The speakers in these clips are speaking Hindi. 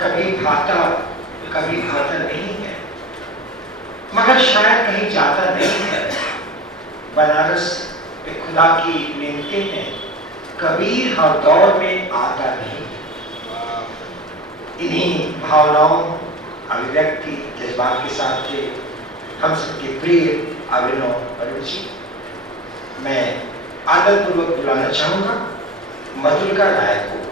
कभी भाता कभी भाता नहीं है, मगर शायद कहीं जाता नहीं है। बनारस पे खुदा की नेमतें हैं, कबीर हर दौर में आता नहीं। इन्हीं भावनाओं, अभिव्यक्ति, जज्बात के साथ थे हम सबके प्रिय अभिनव अरुण जी। मैं आदरपूर्वक बुलाना चाहूंगा मधुलिका राय को।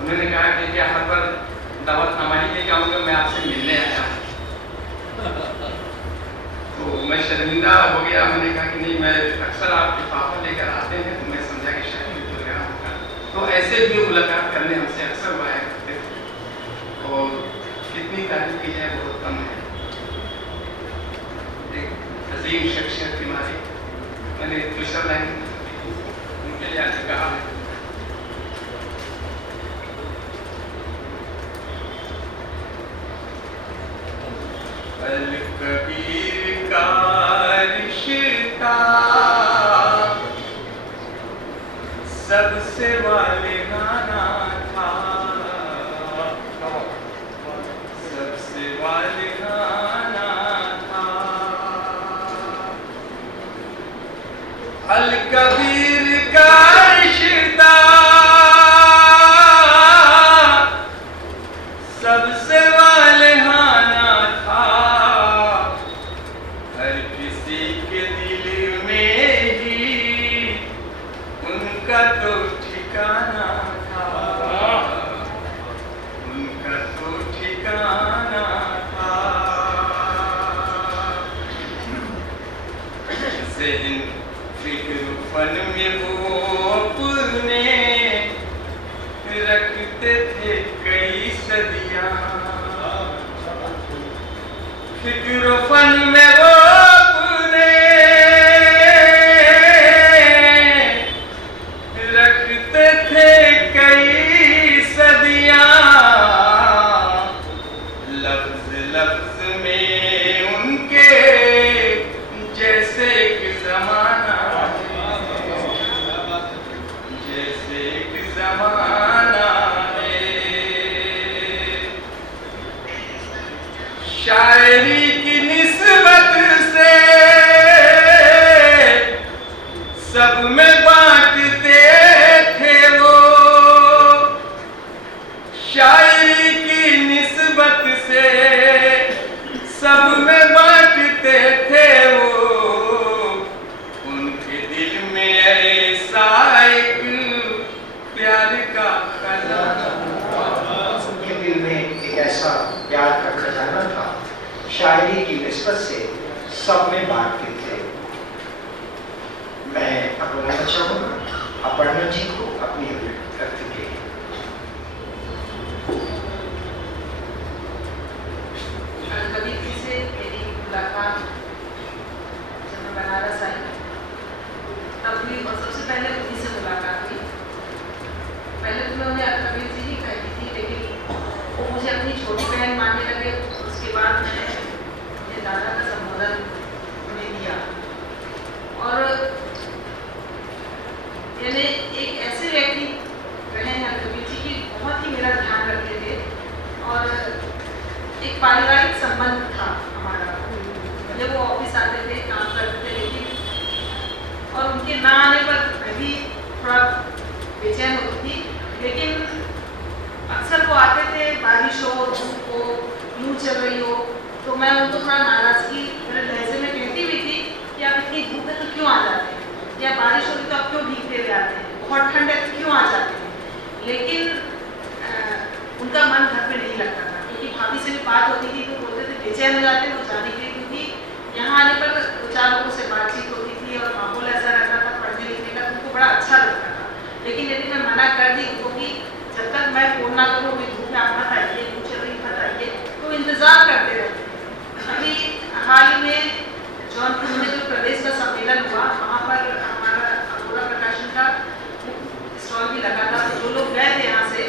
उन्होंने कहा कि क्या हर बार दावतनामा ही लेके आऊँगा, मैं आपसे मिलने आया हूँ। तो मैं शर्मिंदा हो गया, मैंने कहा कि नहीं, मैं अक्सर आपके पापा लेकर आते हैं, तो मैं समझा कि शायद मिल गया होगा। तो ऐसे भी मुलाकात करने हमसे अक्सर हुआ करते थे और कितनी तारीफ की जाए बहुत कम है। एक अजीम शख्सियत की मारी मैंने दूसरा लाइन उनके लिए आज कहा है। अल कबीर का रिश्ता सबसे वालिहाना था, सबसे वालिहाना था। अल कबीर का रिश्ता सबसे वालिहाना था, हर किसी के दिल में ही उनका तो ठिकाना था, उनका तो ठिकाना था। ज़हन फिक्र फन में वो अपने रखते थे कई सदियां, फिक्र फन में वो अपने रखते थे कई सदियां, लफ्ज लफ्ज में उनके जैसे एक जमाना, जैसे एक जमाना है। शायरी की निस्बत से सब में बांटते थे वो, शायरी की निस्बत से सब में बांटते थे वो, उनके दिल में ऐसा एक प्यार का खजाना, उनके दिल में एक ऐसा प्यार का खजाना था, शायरी की निस्बत से सब में बांटते थे। मैं अब बुलाना चाहूँगा अपर्णा जी को अपनी अभिव्यक्ति के लिए। कबीर जी से मेरी मुलाकात जब मैं बनारस आई तब भी, और सबसे पहले उन्हीं से मुलाकात हुई। पहले तो मैं उन्हें कबीर जी ही कहती थी, लेकिन वो मुझे अपनी छोटी बहन मानने लगे। उसके बाद मैंने अपने दादा का संबोधन उन्हें दिया, और यानी एक ऐसे व्यक्ति रहे हैं कबीर जी की, बहुत ही मेरा ध्यान रखते थे, और एक पारिवारिक संबंध था हमारा। भले वो ऑफिस आते थे, काम करते थे, लेकिन और उनके ना आने पर मैं भी थोड़ा बेचैन होती थी, लेकिन अक्सर वो आते थे, बारिश हो, धूप हो, लू चल रही हो, तो मैं उनको थोड़ा नाराजगी मेरे लहजे में कहती भी थी कि आप इतनी धूप है तो क्यों आ जाते हैं, या बारिश होती तो आप क्यों भीगते हुए आते हैं, बहुत ठंड है तो क्यों आ जाते हैं। लेकिन उनका मन घर पे नहीं लगता था, क्योंकि भाभी से भी बात होती थी तो बोलते थे बेचैन हो जाते वो जाने के लिए, क्योंकि यहाँ आने पर दो चार लोगों से बातचीत होती थी और माहौल ऐसा रहता था पढ़ने लिखने का, तो उनको बड़ा अच्छा लगता था। लेकिन यदि मैं मना कर दी उनको कि जब तक मैं फोन ना करूँ कि धूप में आप मत आइए, धूप चल रही मत आइए, तो इंतजार करते रहते। अभी हाल ही में जौनपुर में जो प्रदेश का सम्मेलन हुआ, वहाँ पर हमारा अघोरा प्रकाशन का स्टॉल भी लगा था। तो जो लोग गए थे यहाँ से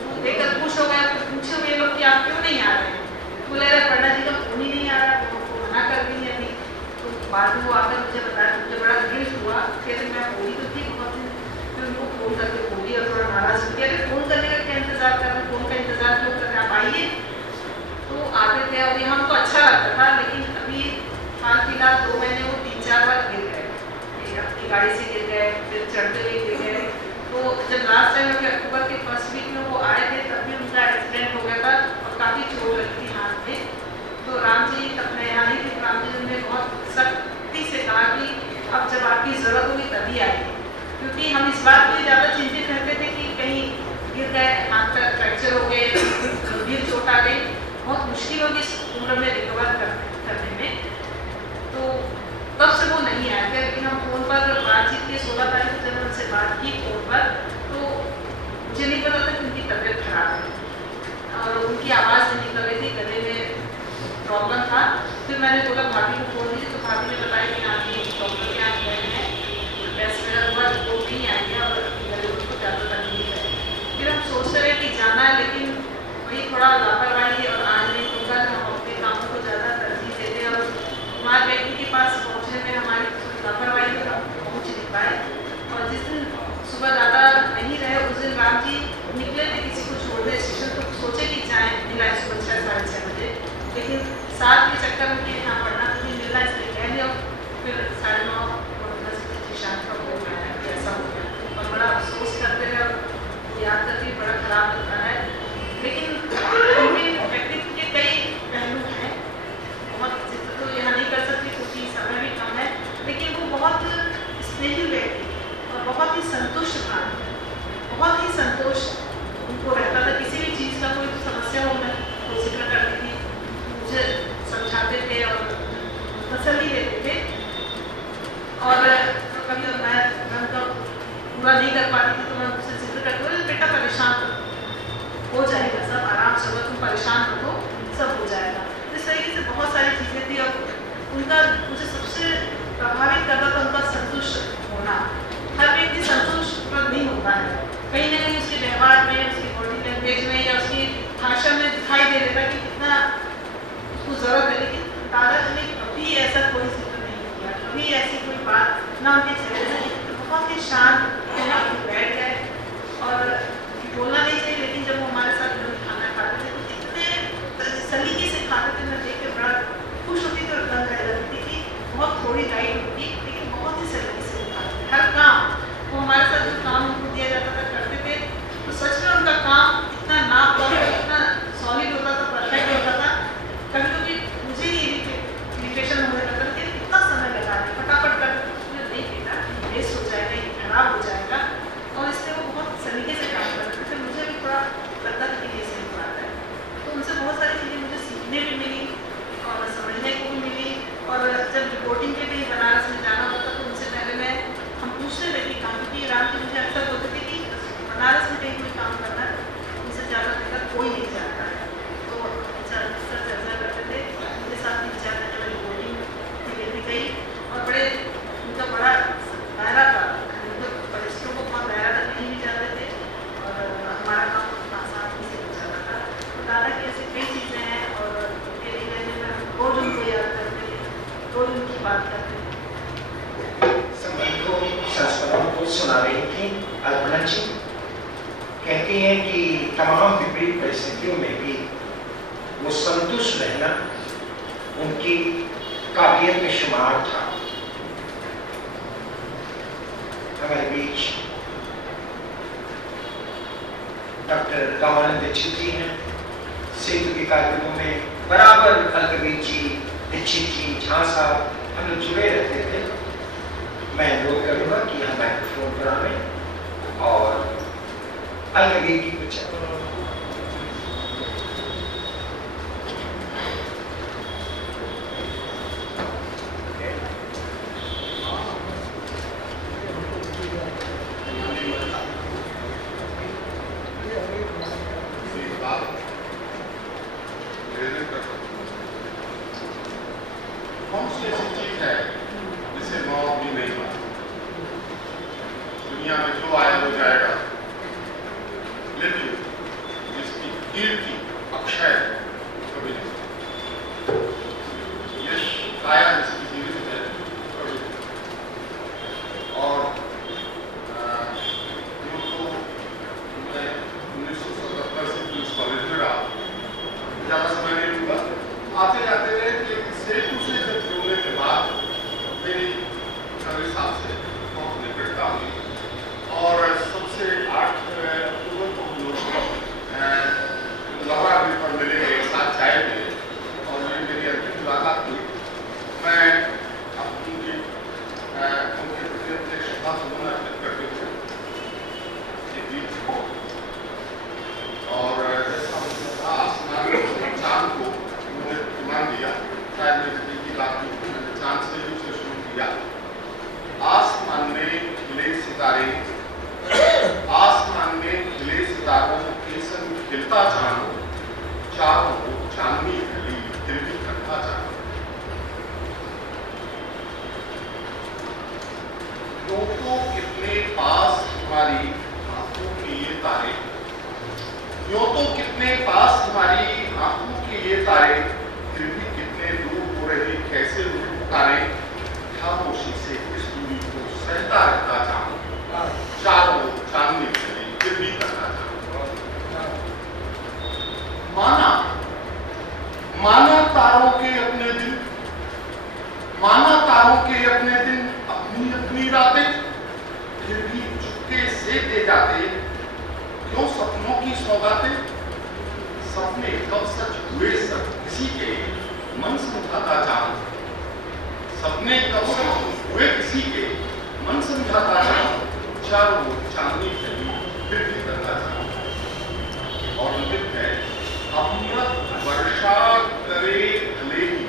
वो देखकर खुश हो गए, तो पूछे हुए लोग कि आप क्यों नहीं आ रहे हैं, तो बोले अपर्णा जी का फोन ही नहीं आ रहा, तो मना कर दी है अभी। तो बाद में वो आकर मुझे बताया, मुझे बड़ा गिल्ट हुआ, कहते मैं बोली तो थी बहुत दिन, फिर उनको फोन करके बोली और थोड़ा नाराज हो गया, फोन करने का क्या इंतजार कर रहे, फोन का इंतजार क्यों कर रहे, आप आइए। तो आते थे और ये हमको अच्छा लगता था। लेकिन अभी हाल फिलहाल 2 महीने वो 3-4 बार गिर गए, अपनी गाड़ी से गिर गए, फिर चढ़ते हुए गिर गए। तो जब लास्ट टाइम अक्टूबर के फर्स्ट वीक में वो आए थे तब भी उनका एक्सीडेंट हो गया था और काफ़ी चोट लगी थी हाथ में। तो राम जी, तब मैं यहाँ नहीं थी, राम जी ने बहुत सख्ती से कहा कि अब जब आपकी ज़रूरत होगी तभी आइए, क्योंकि हम इस बात के लिए ज़्यादा चिंतित रहते थे कि कहीं गिर गए, हाथ का फ्रैक्चर हो गए, होगी इस उम्र में रिकवर करने में। तो तब से वो नहीं आया था, लेकिन हम फ़ोन पर बातचीत की 16 तारीख को जब उनसे बात की फ़ोन पर, तो मुझे नहीं पता था कि उनकी तबीयत खराब है और उनकी आवाज़ नहीं निकल रही थी, गले में प्रॉब्लम था। फिर मैंने बोला भाभी को फ़ोन की, तो भाभी ने बताया कि हाँ जी डॉक्टर के यहाँ गए हैं, टेस्ट वगैरह हुआ, रिपोर्ट नहीं आई है और गले में कुछ ज़्यादा तकलीफ है। फिर हम सोचते रहे कि जाना है, लेकिन वही थोड़ा लापरवाही और आज नहीं होगा, हम अपने कामों को ज़्यादा तरजीह देते हैं और हमारे व्यक्ति के पास पहुँचने में हमारी लापरवाही में हम पहुँच नहीं पाए। और जिस दिन सुबह ज़्यादा नहीं रहे, उस दिन राम जी निकले थे किसी को छोड़ने स्टेशन, तो सोचे कि जाएँ, मिला सुबह 6 साढ़े 6 बजे, लेकिन 7 के चक्कर में यहाँ पढ़ना तो नहीं मिला, इसलिए कह लिया। फिर 9:30 शाम का फोन आया कि ऐसा हो गया और बड़ा अफसोस करते हैं और याद करके बड़ा खराब लगता है। लेकिन उनके व्यक्तित्व के कई पहलू हैं, बहुत जिक्र तो यहाँ नहीं कर सकती क्योंकि समय भी कम है, लेकिन वो बहुत स्नेही व्यक्ति और बहुत ही संतुष्ट था, बहुत ही संतोष उनको रहता था। किसी भी चीज़ का कोई समस्या हो, मैं वो जिक्र करती थी, मुझे समझाते थे और तसल्ली देते थे। और कभी मैं उनका पूरा नहीं कर पाती थी तो मैं उनसे जिक्र करती हूँ, बेटा परेशान हो जाएगा, सब आराम से हो, तुम परेशान मत हो, सब हो जाएगा। इस तरीके से बहुत सारी चीज़ें थी। और उनका मुझे सबसे प्रभावित करता था उनका संतुष्ट होना। हर व्यक्ति संतुष्ट नहीं होता है, कहीं ना कहीं उसके व्यवहार में, उसकी बॉडी लैंग्वेज में या उसकी भाषा में दिखाई दे देता कि कितना उसको ज़रूरत है। लेकिन दादाजी ने कभी ऐसा कोई जिक्र नहीं किया, कभी ऐसी कोई बात ना उनके चेहरे से, बहुत ही शांत बैठ गए। और बोलना नहीं चाहिए, लेकिन जब वो हमारे साथ खाना खाते थे तो कितने सलीके से खाते थे, मैं देख के बड़ा खुश होती थी और दंग रह जाती थी। बहुत थोड़ी डाइट होती, लेकिन बहुत ही सलीके से खाते थे हर काम। वो हमारे साथ जो काम उनको दिया जाता था करते थे, तो सच में उनका काम इतना नाप इतना सॉलिड होता था, परफेक्ट होता था। कभी कभी मुझे ही इरिटेशन होने लगता था कि कितना समय लगा है, फटाफट कर नहीं पीता, वेस्ट हो जाएगा, ये खराब हो जाएगा। और इसलिए वो बहुत सलीके से काम करते थे। मुझे भी थोड़ा लगता था कि ये सही बात है। तो उनसे बहुत सारी चीज़ें मुझे सीखने भी मिली और समझने को भी मिली। और जब रिपोर्टिंग के लिए बनारस में जाना होता तो उनसे पहले हम पूछते थे कि काम, क्योंकि राम जी मुझे अक्सर बोलते थे कि बनारस में कहीं कोई काम करना है उनसे ज़्यादा देकर कोई नहीं जाता है। तो अक्सर चर्चा करते थे, उनके साथ 3-4 घंटे रिपोर्टिंग के लिए भी गई और बड़े उनका बड़ा दायरा था, परिश्रम को बहुत दायरा तक नहीं भी जाते थे और हमारा काम आसानी से हो जाता था। तो दादा की ऐसी कई चीज़ें हैं और उनके लिए हम रोज उनको याद करते हैं, रोज उनकी बात करते हैं। संबंधों संस्मरणों को सुना रही थी अल्पना जी। कहती हैं कि तमाम विपरीत परिस्थितियों में भी वो संतुष्ट रहना उनकी काबिलियत में शुमार था। हमारे बीच डॉक्टर रामानंद दीक्षित जी हैं। सेतु के कार्यक्रमों में बराबर अलकबीर जी, दीक्षित जी, झा साहब हम लोग जुड़े रहते थे। मैं अनुरोध करूँगा कि हम माइक्रोफोन पर आएं और अलकबीर की कुछ कौन सी ऐसी चीज है जिसे मौत भी नहीं मारती? दुनिया में जो आया हो जाएगा, लेकिन जिसकी कीर्ति अक्षय कभी नहीं। यश आया जिसकी जीवित है कभी नहीं। और मैं 1977 से पुलिस कॉलेज में रहा, ज़्यादा समय नहीं हुआ, आते जाते रहे कि सेतु से जब जुड़ने के बाद मेरी कभी साल से बहुत निकटता हुई और सबसे 8 अक्टूबर को हम लोग लाहौर पर मिले चारों ओर चांदनी फैली फिर भी कथा चालू। यूं तो कितने पास हमारी आंखों के ये तारे, यूं तो कितने पास हमारी आंखों के ये तारे, फिर भी कितने दूर हो रहे कैसे उन्हें पुकारे। खामोशी से इस दूरी को सहता रहता जाऊं, चारों ओर चांदनी फैली फिर भी करता जाऊं। माना तारों के अपने दिन, माना तारों के अपने दिन, अपनी अपनी रातें, फिर भी चुपके से दे जाते क्यों सपनों की सौगातें। सपने कब सच हुए सब किसी के मन समझाता जाऊं, सपने कब सच हुए किसी के मन समझाता जाऊं। चारों ओर चांदनी फैली फिर भी करता जाऊं। और अंकित है अमृत वर्षा करे भले ही,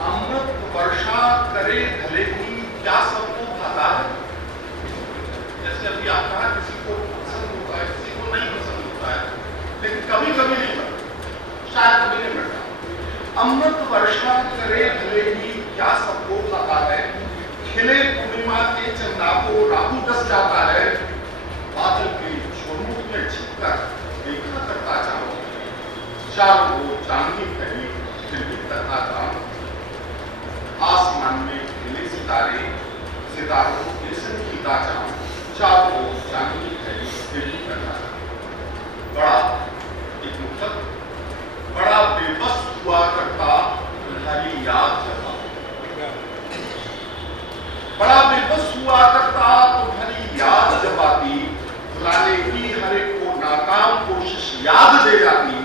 अमृत वर्षा करे भले ही, क्या सबको भाता है। जैसे अभी आप कहा किसी को पसंद होता है, किसी को नहीं पसंद होता है, लेकिन कभी कभी नहीं बढ़ता, शायद कभी नहीं बढ़ता। अमृत वर्षा करे भले ही, क्या सबको भाता है। खिले पूर्णिमा के चंदा को राहु डस जाता है, बादल के झुरमुट में छिपकर देखा करता जाऊं। चारों ओर चांदनी फैली फिर भी करता जाऊं। आसमान में खिले सितारे, सितारों को बेसन खींचता जाऊं। चारों ओर चांदनी फैली फिर भी करता जाऊं। बड़ा एक मुक्तक, बड़ा बेबस हुआ करता तुम्हारी याद जब, बड़ा बेबस हुआ करता तुम्हारी याद जब आती। भुलाने की हर एक को नाकाम कोशिश याद दे जाती।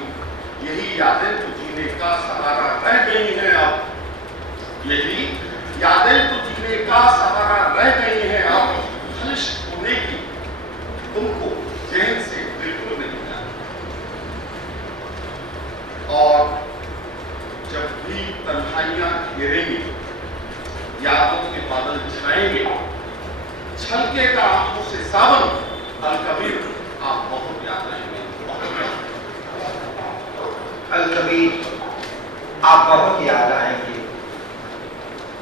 यही यादें तो जीने का सहारा रह गई हैं अब, यही यादें तो जीने का सहारा रह गई हैं अब। खलिश होने की तुमको चैन से बिल्कुल नहीं जाती। और जब भी तन्हाइयां घेरेंगी, यादों के बादल छाएंगे, छलकेगा आंखों से सावन, अल कबीर आप बहुत याद रहेंगे। अल कबीर आप बहुत याद आएंगे।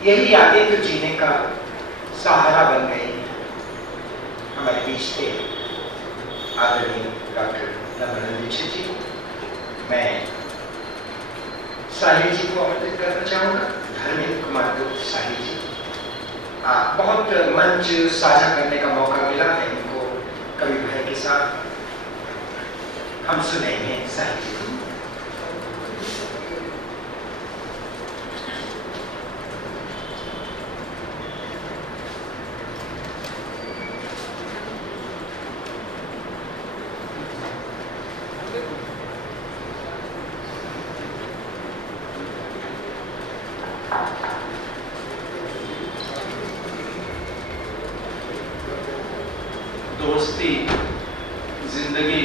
यही यादें तो जीने का सहारा बन गई हैं। हमारे बीच थे आदरणीय डॉक्टर रमन दीक्षित जी। मैं साहिल जी को आमंत्रित करना चाहूँगा, धर्मेंद्र कुमार गुप्त साहिल जी। बहुत मंच साझा करने का मौका मिला है इनको कवि भाई के साथ। हम सुनेंगे साहिल जी को। दोस्ती, जिंदगी,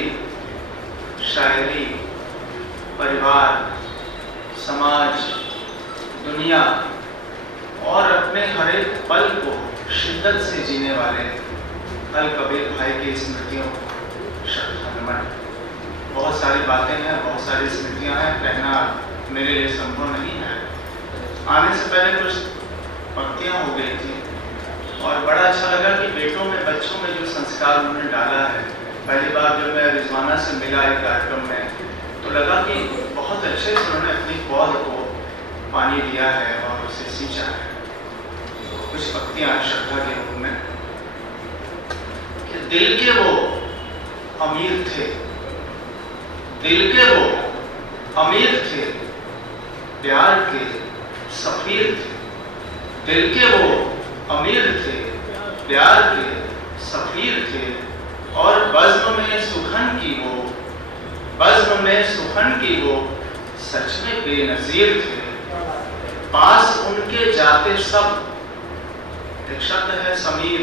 शायरी, परिवार, समाज, दुनिया और अपने हर एक पल को शिद्दत से जीने वाले अल कबीर भाई की स्मृतियों को श्रद्धा नमन। बहुत सारी बातें हैं, बहुत सारी स्मृतियां हैं, कहना मेरे लिए संभव नहीं है। आने से पहले कुछ पंक्तियां हो गई थी और बड़ा अच्छा लगा कि बेटों में, बच्चों में जो संस्कार उन्होंने डाला है। पहली बार जब मैं रिजवाना से मिला एक कार्यक्रम में तो लगा कि बहुत अच्छे से उन्होंने अपनी पौध को पानी दिया है और उसे सींचा है। तो कुछ पंक्तियां श्रद्धा के रूप में कि दिल के वो अमीर थे, दिल के वो अमीर थे, प्यार के सफीर थे। दिल के वो अमीर थे, प्यार के सफीर थे और बज़्म में सुखन की वो, बज़्म में सुखन की वो सच में बेनज़ीर थे। पास उनके जाते सब, एक शब्द है समीर,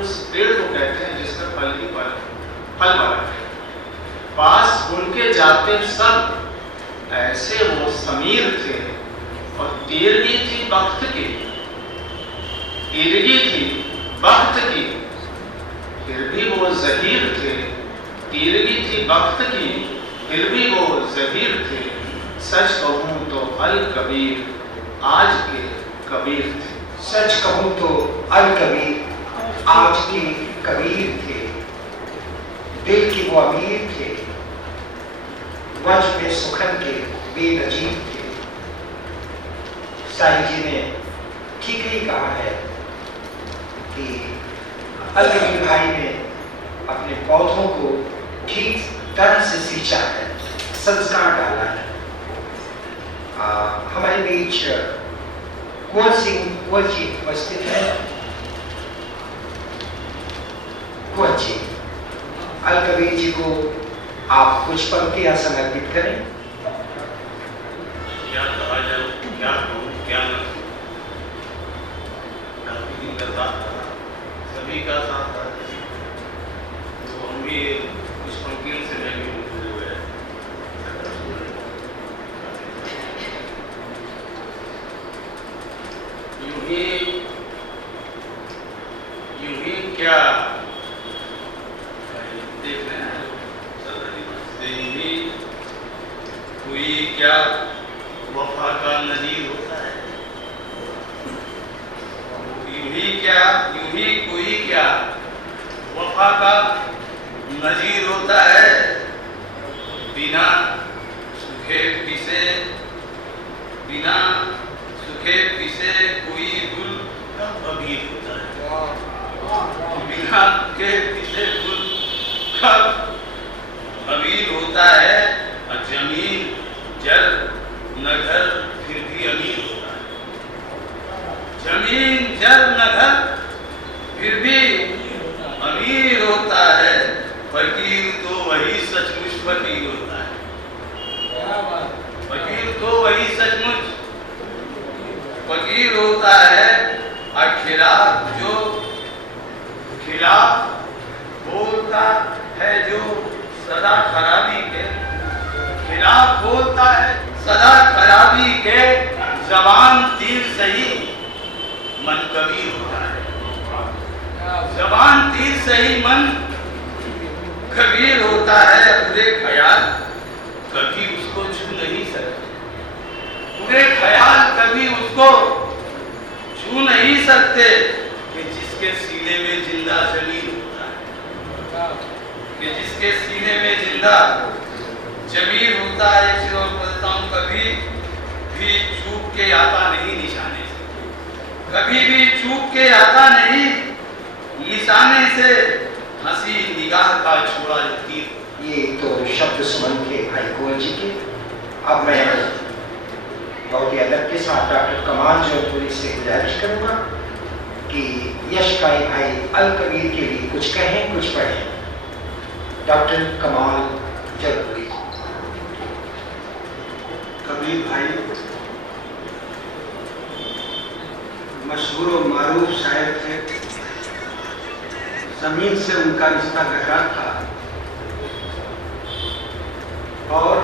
उस पेड़ को कहते हैं जिसमें फल ही फल वाला है। पास उनके जाते सब ऐसे वो समीर थे और तीरगी थी वक्त की, तीरगी थी वक्त की, फिर भी वो ज़हीर थे। तीरगी थी वक्त की, फिर ज़हीर थे, सच कहूँ तो अल कबीर आज के कबीर थे। सच कहूँ तो अल कबीर आज के कबीर थे। दिल की वो अमीर थे, वज्र में सुखन के बेनजीर थे। साईं जी ने ठीक ही कहा है कि अल कबीर भाई ने अपने पौधों को ठीक तरह से सींचा है, संस्कार डाला है। हमारे बीच कुंवर जी उपस्थित है। कुंवर जी, अल कबीर जी को आप कुछ पंक्तियां समर्पित करें। क्या कहा जाए, क्या कहूँ, क्या न कहूँ। काफी दिन का साथ था, सभी का साथ था, तो हम भी कुछ पंक्तियों से मैं भी जुड़े हुए हैं। यूं ही क्या देख रहे हैं, कोई क्या वफा का नज़ीर होता है, यूं ही कोई क्या वफा का नज़ीर होता है। बिना सूखे पिसे कोई गुल कब अबीर होता है। बिना सूखे पिसे गुल कब अबीर होता है। और जमीन जल न घर फिर भी अमीर होता है। जमीन जल न घर फिर भी अमीर होता है। फकीर तो वही सचमुच फकीर होता है। फकीर तो वही सचमुच फकीर होता है। और खिलाफ बोलता है जो सदा खराबी के, खिलाफ बोलता है सदा खराबी के। जबान तीर सही मन कबीर होता है। जबान तीर सही मन कबीर होता है। बुरे ख्याल कभी उसको छू नहीं सकते। बुरे ख्याल कभी उसको छू नहीं सकते। कि जिसके सीने में जिंदा जमीन होता है, कि जिसके सीने में जिंदा जमीर होता है। एक चीज और बोलता हूँ, कभी भी चूक के आता नहीं निशाने से, कभी भी चूक के आता नहीं निशाने से। हंसी निगाह का छोड़ा तीर। ये तो शब्द सुमन थे भाई कुंवर जी के। अब मैं बहुत ही अदब के साथ डॉक्टर कमाल जौनपुरी से गुजारिश करूंगा कि यशकाई भाई अल कबीर के लिए कुछ कहें, कुछ पढ़ें। डॉक्टर कमाल जौनपुरी। कबीर भाई मशहूर और मारूफ शायर थे। जमीन से उनका रिश्ता गहरा था और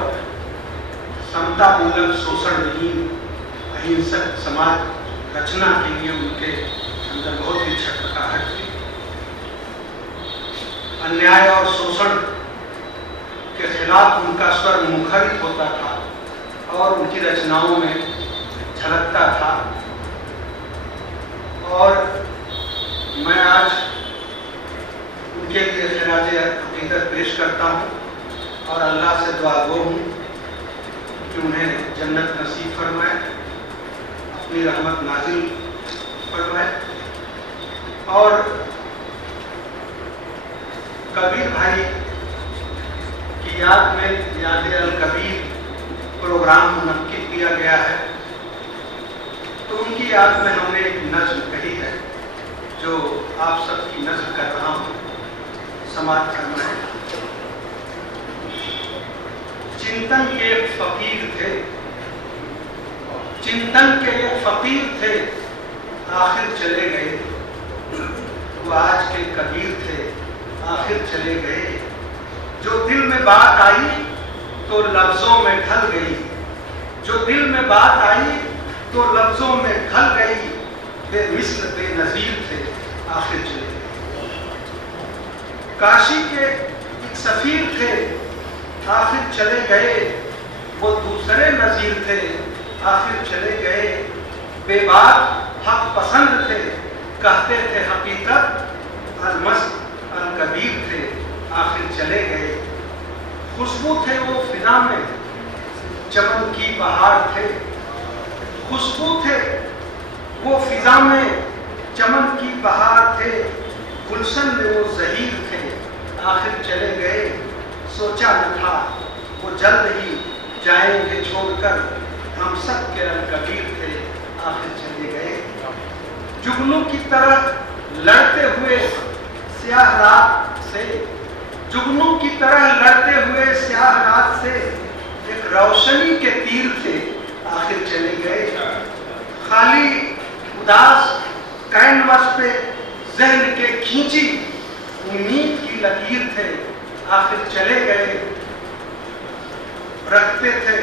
समतामूलक शोषणविहीन अहिंसक समाज रचना के लिए उनके अंदर बहुत ही छटपटाहट थी। अन्याय और शोषण के खिलाफ उनका स्वर मुखरित होता था और उनकी रचनाओं में झलकता था। और मैं आज उनके लिए खिराज अकीदत पेश करता हूँ और अल्लाह से दुआ गो हूँ कि उन्हें जन्नत नसीब फरमाए, अपनी रहमत नाजिल फरमाए। और कबीर भाई की याद में याद अल कबीर प्रोग्राम मुनक्किद किया गया है, तो उनकी याद में हमने एक नज़्म कही है जो आप सबकी नज़्म कर रहा हूँ, समाज करना है। चिंतन के एक फकीर थे, चिंतन के एक फकीर थे, आखिर चले गए। वो आज के कबीर थे, आखिर चले गए। जो दिल में बात आई तो लफ्जों में ढल गई, जो दिल में बात आई तो लफ्जों में ढल गई। बेमिसल बेनज़ीर थे, आखिर चले गए। काशी के एक सफीर थे, आखिर चले गए। वो दूसरे नजीर थे, आखिर चले गए। बेबाक हक पसंद थे, कहते थे हकीकत। अलमस्त अलकबीर थे, आखिर चले गए। खुशबू थे वो फिजा में, चमन की बहार थे। खुशबू थे वो फिजा में, चमन की बहार थे। गुलशन में वो जहीर थे, आखिर चले गए। सोचा न था वो जल्द ही जाएंगे छोड़कर, हम सब के अलकबीर थे, आखिर चले गए। जुगनू की तरह लड़ते हुए स्याह रात से, जुगनू की तरह लड़ते हुए स्याह रात से, एक रोशनी के तीर थे, आखिर चले गए। खाली उदास कैनवस पे जहन के खींची उम्मीद की लकीर थे, आखिर चले गए। रखते थे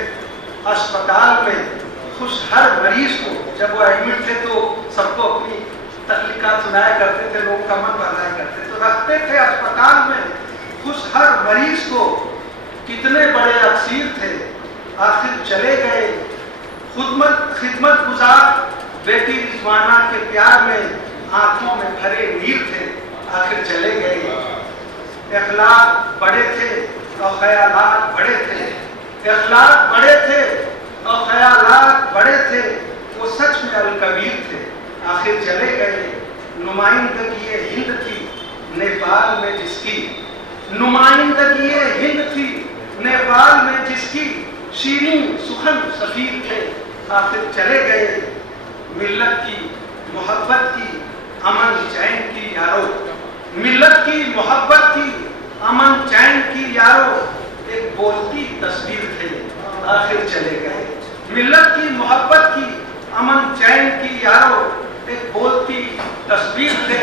अस्पताल में खुश हर मरीज को, जब वो एडमिट थे तो सबको अपनी तकलीफात सुनाया करते थे, लोगों का मन बहलाया करते, तो रखते थे अस्पताल में खुश हर मरीज को। कितने बड़े अफसीर थे, आखिर चले गए। खिदमत गुजार बेटी रिजवाना के प्यार में आंखों में भरे नीर थे, आखिर चले गए। अखलाक बड़े थे और ख्यालात बड़े थे, अखलाक बड़े थे और ख्यालात बड़े थे। वो सच में अलकबीर थे, आखिर चले गए। नुमाइंदगी हिंद थी नेपाल में जिसकी, नुमाइंदगी हिंद थी नेपाल में जिसकी, शीरीन सुखन सफीर थे, आखिर चले गए। मिल्लत की मोहब्बत की अमन चैन की यारो, मिल्लत की मोहब्बत की अमन चैन की यारो, एक बोलती तस्वीर थे, आखिर चले गए। मिल्लत की मोहब्बत की अमन चैन की यारो, एक बोलती तस्वीर थे,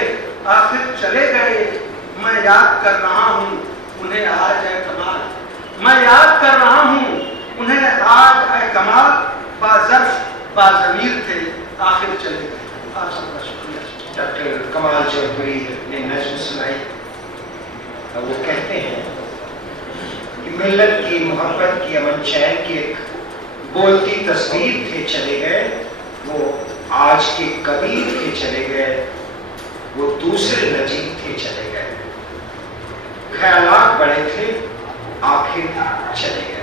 आखिर चले गए। मैं याद कर रहा हूँ उन्हें आज है कमाल, मैं याद कर रहा हूँ उन्हें आज है कमाल। बाज़र्फ बाज़मीर थे, आखिर चले गए। आप सबका शुक्रिया। डॉक्टर कमाल चौधरी ने नज़्म सुनाई। अब वो कहते हैं कि मिल्लत की मोहब्बत की अमन चैन की एक बोलती तस्वीर थे, चले गए। वो आज के कबीर थे, चले गए। वो दूसरे नजीब थे, चले गए। ख्यालात बड़े थे, आखिर चले गए।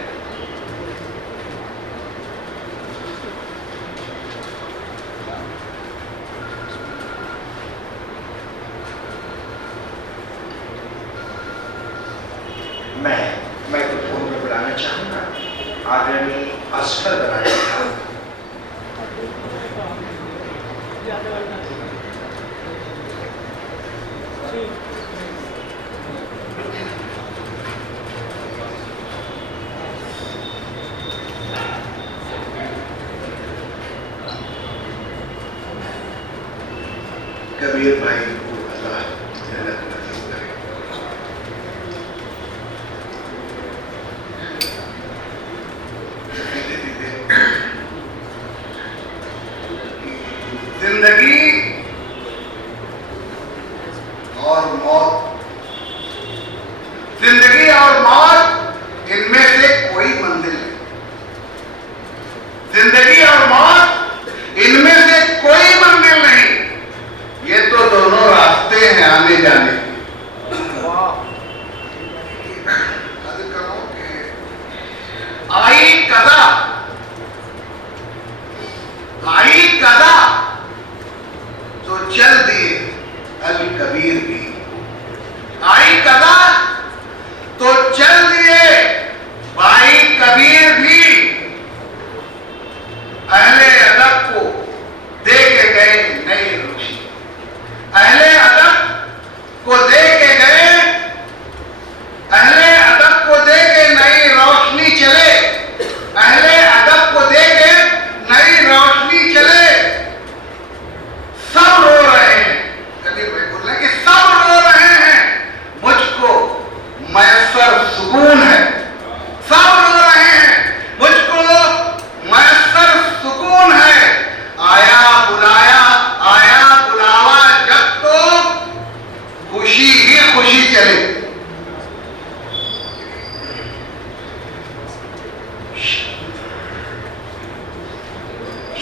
मैं माइक्रोफोन में बुलाना चाहूंगा आदरणीय असफर बनाने का। कबीर भाई को अल्लाह जन्नत नसीब करे। जिंदगी और मौत, जिंदगी और मौत, इनमें से कोई मंजिल नहीं। जिंदगी और मौत, इनमें से कोई मंजिल नहीं। ये तो दोनों रास्ते हैं आने जाने के। आई कदा, आई कदा तो चल दिए अल कबीर भी। आई कदा तो चल दिए भाई कबीर भी।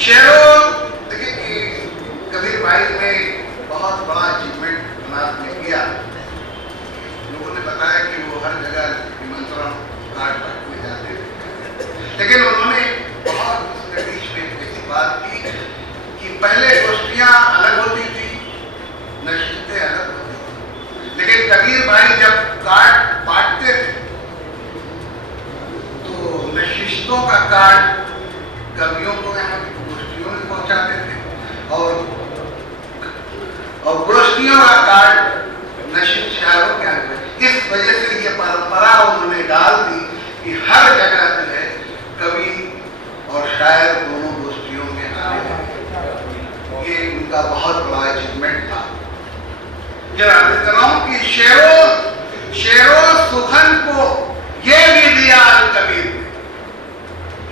शेरों, देखिए कि कबीर भाई ने बहुत बड़ा अचीवमेंट बनारस में किया। लोगों ने बताया कि वो हर जगह निमंत्रण कार्ड बांटने जाते थे, लेकिन उन्होंने बहुत उसके बीच में ऐसी बात की कि पहले गोष्ठियां अलग होती थी, नशीते अलग होती थी, लेकिन कबीर भाई जब कार्ड बांटते थे तो नशिस्तों का कार्ड कवियों को यहाँ गोष्ठियों में पहुंचाते थे और गोष्ठियों का कार्ड नशित शायरों के आगे। इस वजह से ये परंपरा उन्होंने डाल दी कि हर जगह जो है कवि और शायर दोनों गोष्ठियों में आने लगे। ये उनका बहुत बड़ा अचीवमेंट था। जरा कि शेरों सुखन को ये भी दिया अल कबीर ने।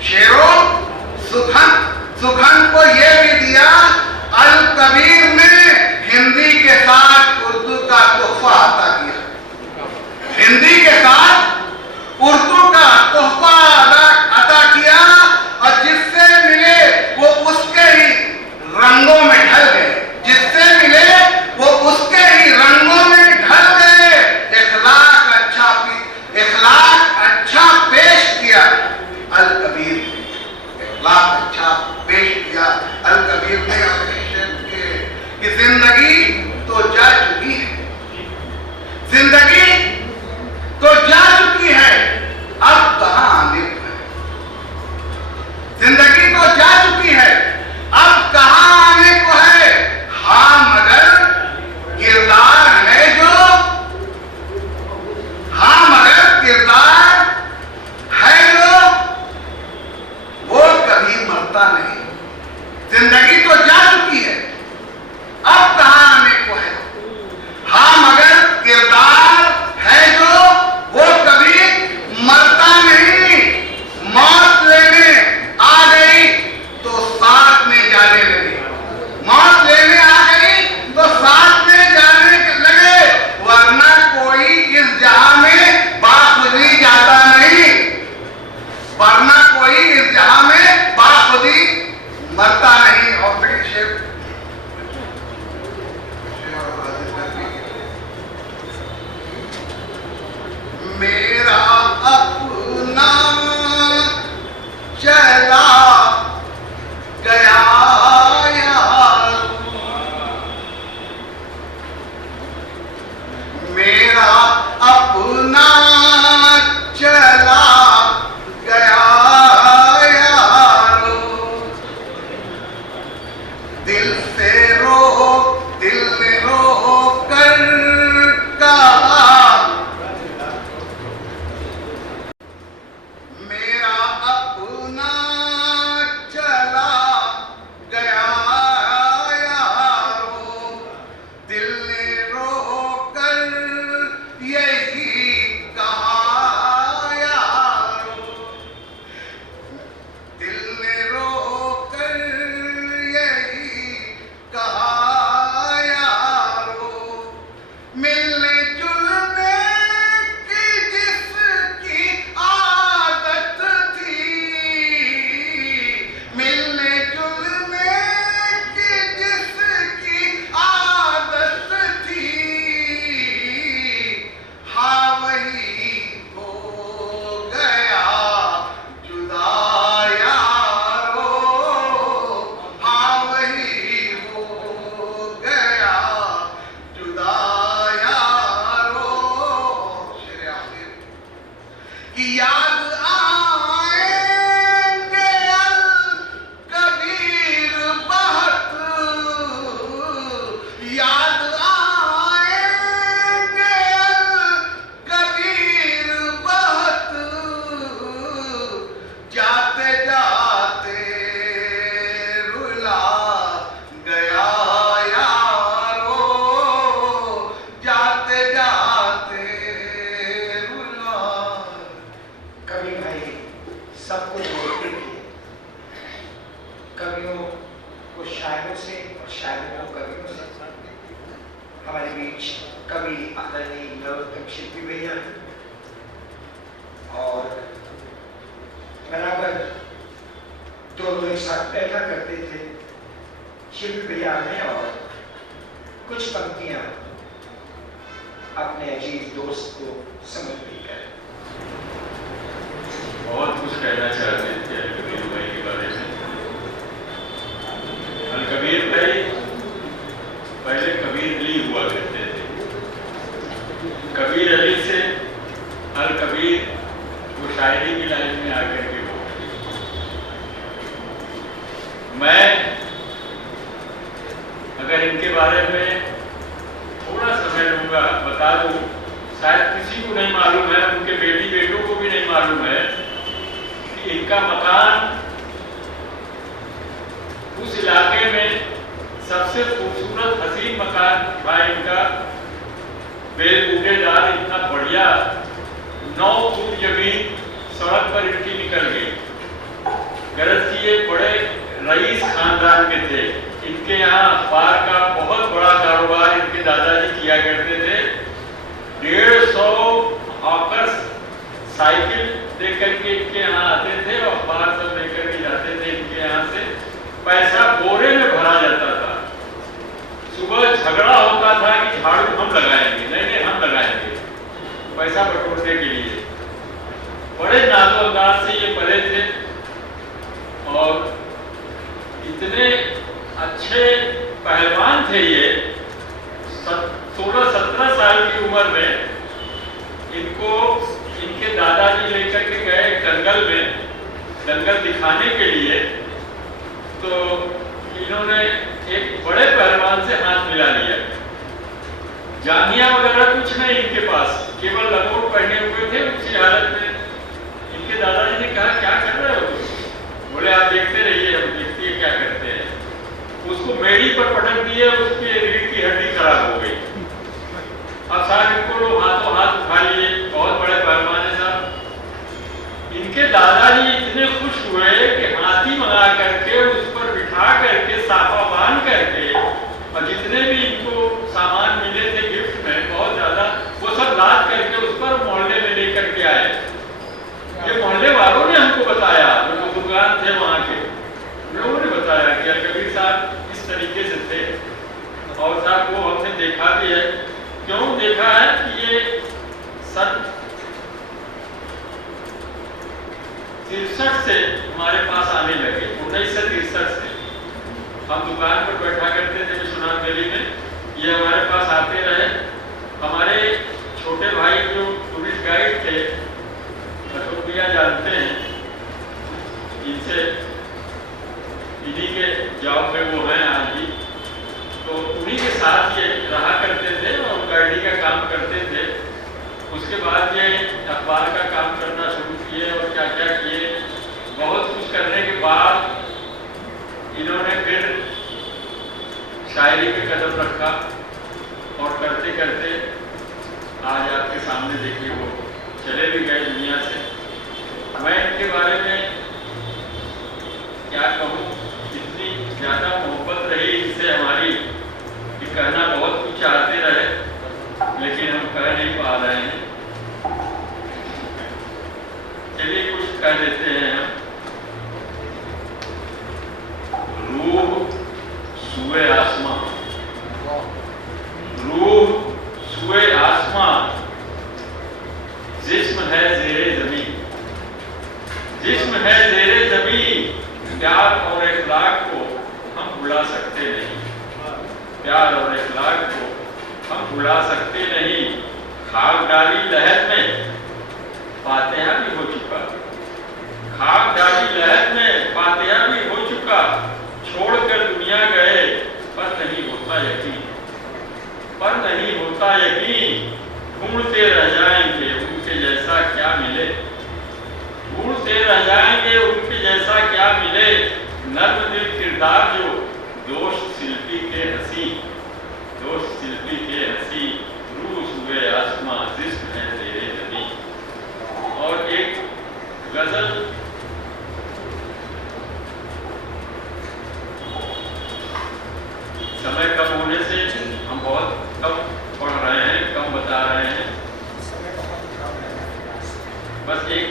शेरों सुखन को ये भी दिया अल कबीर ने। हिंदी के साथ उर्दू का तोहफा अता किया, हिंदी के साथ उर्दू का तोहफा अता किया, और जिससे मिले वो उसके ही रंगों में ढल गए, जिससे मिले वो उसके ही रंगों में ढल गए। इखलाक अच्छा पेश किया अल कबीर ने, इखलाक अच्छा पेश किया अल कबीर ने। कि जिंदगी तो जा चुकी है, जिंदगी तो जा चुकी है, अब कहां आने को है। जिंदगी तो जा चुकी है, अब कहां आने को है। हाँ मगर किरदार है जो, हाँ मगर किरदार है जो वो कभी मरता नहीं। जिंदगी तो जा चुकी है, अब कहां आने को है। हाँ मगर किरदार है जो वो कभी मरता नहीं। मौत लेने आ गई तो साथ में जाने लगी, मौत लेने आ गई तो साथ में जाने लगे, वरना कोई इस जहां में बाखुदी जाता नहीं, वरना कोई इस जहां में बाखुदी मरता नहीं। और फिर शेर मेरा अपना चला गया यार, मेरा अपना चला गया यारो। दिल से रो, दिल ने रो कर कहा, मेरा अपना चला गया यारो। दिल ने रो कर यही कहा यारो, दिल ने रो कर यही कहा यारो। मिलने जुलने की जिसकी आदत थी, मिलने जुलने की जिसकी आदत थी, हाँ वही हो गया जुदा यारो। हाँ वही हो गया जुदा यारो। शेर आखिर कि याद आएंगे अल कबीर बहुत, याद आएंगे अल कबीर बहुत, जाते जाते रुला गया यारो, जाते जाते रुला। कवि भाई सबको जोड़ते थे, कवियों को शायरों से और शायरों को कवियों से। हमारे बीच कवि आदरणीय नरोत्तम शिल्पी भैया हैं और बराबर दोनों एक साथ बैठा करते थे। शिल्पी भैया ने और कुछ पंक्तियां अपने अजीज दोस्त को समर्पित करें। बहुत कुछ कहना चाहते थे अल कबीर भाई के बारे में। अल कबीर भाई पहले कबीर अली हुआ करते थे। कबीर अली से अल कबीर वो शायरी की लाइन में आकर के हो। मैं अगर इनके बारे में थोड़ा समय लूंगा, बता दूं, शायद किसी को नहीं मालूम है, उनके बेटी बेटों को भी नहीं मालूम है कि इनका मकान उस इलाके में सबसे खूबसूरत हसीन मकान था इनका। बेल बूटेदार, इतना बढ़िया 9 फुट जमीन सड़क पर इनकी निकल गई। गरज की ये बड़े रईस खानदान के थे। इनके यहाँ अखबार का बहुत बड़ा कारोबार इनके दादाजी किया करते थे। 150 हॉकर्स साइकिल लेकर के इनके यहाँ आते थे और अखबार सब लेकर के जाते थे। इनके यहाँ से पैसा बोरे में भरा जाता था। सुबह झगड़ा होता था कि झाड़ू हम लगाएंगे, नहीं हम लगाएंगे, पैसा बटोरने के लिए। बड़े नाजो अंदाज से ये पले थे और इतने अच्छे पहलवान थे ये। 16-17 साल की उम्र में इनको इनके दादाजी लेकर के गए दंगल में, दंगल दिखाने के लिए। तो इन्होंने एक बड़े पहलवान से हाथ मिला लिया। जांघिया वगैरह कुछ नहीं इनके पास, केवल लंगोट पहने हुए थे। उसी हालत में इनके दादाजी ने कहा, क्या कर रहे हो तुम? बोले, आप देखते रहिए, हम देखिए क्या करते हैं। उसको मेड़ी पर पटक दिए, उसकी रीढ़ की हड्डी खराब हो गई। अब साहब इनको लोग हाथों हाथ उठा लिए, बहुत बड़े पहलवान है साहब। इनके दादाजी इतने खुश हुए कि हाथी मंगा करके उस पर बिठा करके साफा बांध करके और जितने भी इनको सामान मिले थे गिफ्ट में बहुत ज्यादा, वो सब लाद करके उस पर मोहल्ले में लेकर के आए। ये मोहल्ले वालों ने हमको बताया, जो बुजुर्गान थे वहाँ के, लोगों ने बताया कि अल कबीर साहब इस तरीके से थे। और साहब वो हमने देखा भी है। क्यों देखा है कि ये 63 से हमारे पास आने लगे। 1963 से हम दुकान पर बैठा करते थे विश्वनाथ गली में, ये हमारे पास आते रहे। हमारे छोटे भाई जो टूरिस्ट गाइड थे, अशोक भैया जानते हैं, इनसे इन्हीं के जॉब में वो हैं आज भी। तो उन्हीं के साथ ये रहा करते थे और गाइडी का काम करते थे। उसके बाद ये अखबार का काम करना शुरू किए और क्या क्या किए। बहुत कुछ करने के बाद इन्होंने फिर शायरी पे कदम रखा और करते करते आज आपके सामने देखिए वो चले भी गए दुनिया से। मैं इनके बारे में क्या कहूँ, इतनी ज़्यादा मोहब्बत रही इनसे हमारी कि कहना बहुत कुछ चाहते रहे, लेकिन हम कह नहीं पा रहे हैं। चलिए कुछ कह देते हैं हम। रूह सुए आसमां, रूह सुए आसमां, जिस्म है ज़ेरे ज़मीन, जिस्म है ज़ेरे ज़मीन। प्यार और इखलाक को हम भुला सकते नहीं, प्यार और इखलाक को हम भुला सकते नहीं। खाक डाली लहर में फातिहा भी हो चुका, खाक डाली लहर में फातिहा भी हो चुका। छोड़कर दुनिया गए पर नहीं होता यकीन, पर नहीं होता यकीन। ढूंढते रह जाएंगे उनके जैसा क्या मिले, ढूंढते रह जाएंगे उनके जैसा क्या मिले। नर्म दिल किरदार जो दोस्त शिल्पी के हंसी, दोस्त शिल्पी के हंसी। रूह सुए आसमां, जिस्म है ज़ेरे ज़मीन। और एक गजल समय कम होने से हम बहुत कम पढ़ रहे हैं, कम बता रहे हैं। बस एक